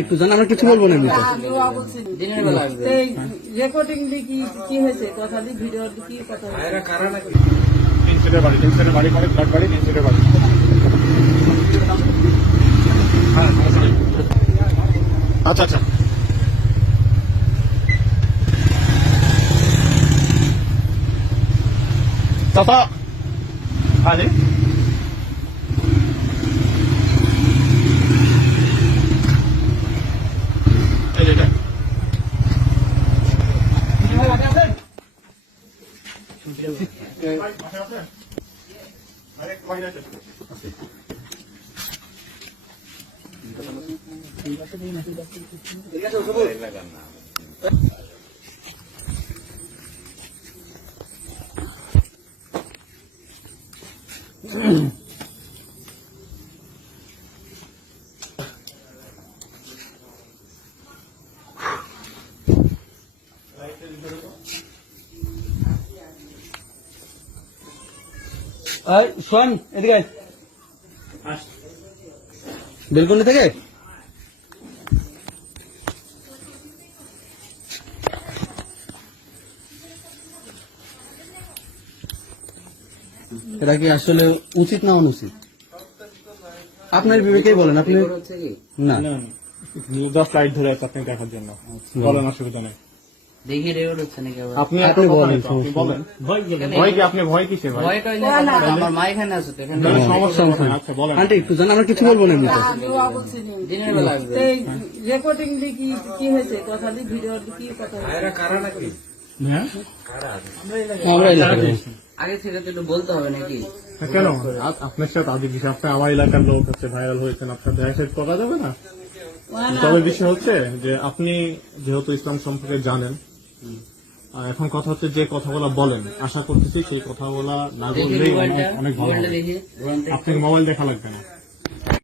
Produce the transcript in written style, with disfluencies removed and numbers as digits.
একটু জান, আমরা কিছু বলবো না এমনিতে। রেকর্ডিং কি কি হয়েছে কথা দিয়ে ভিডিও কি কথা হয়েছে? 3 সিটের বাড়ি, 3 সিটের বাড়ি করে ফ্ল্যাট বাড়ি, 3 সিটের বাড়ি। আচ্ছা আচ্ছা চাচা আরে এই যে শোন, এদিকে বেলকনি থেকে এটা কি আসলে উচিত না অনুচিত? আপনার বিবেকেই বলেন। আপনি না জাস্ট লাইট ধরে আছে আপনি দেখার জন্য, বলেন অসুবিধা নেই। দেখি রেকর্ড হচ্ছে নাকি? আপনি বলেন, বলেন ভয় কি? আপনি ভয় কিসে? ভয় কইলে আমার মা এখানে আছে তো, এখানে সমস্যা নেই। আচ্ছা বলেন আন্টি, একটু জান, আমরা কিছু বলবো না এমনিতে। দিনের বেলা রেকর্ডিং কি কি হয়েছে কথা দিয়ে ভিডিও কি কথা হয়েছে? হ্যাঁ আমরা এলাকায় আগে থেকে তো একটু বলতে হবে নাকি? কেন আপনার সাথে আদি বিষয়, আপনি আমার এলাকার লোক হচ্ছে, ভাইরাল হয়েছেন, আপনার দেখা সাথে করা যাবে না? তবে বিষয় হচ্ছে যে আপনি যেহেতু ইসলাম সম্পর্কে জানেন, আর এখন কথা হচ্ছে যে কথাগুলো বলেন, আশা করতেছি সেই কথাগুলা না বললেই অনেক ভালো হবে। আপনাকে মোবাইল দেখা লাগবে না।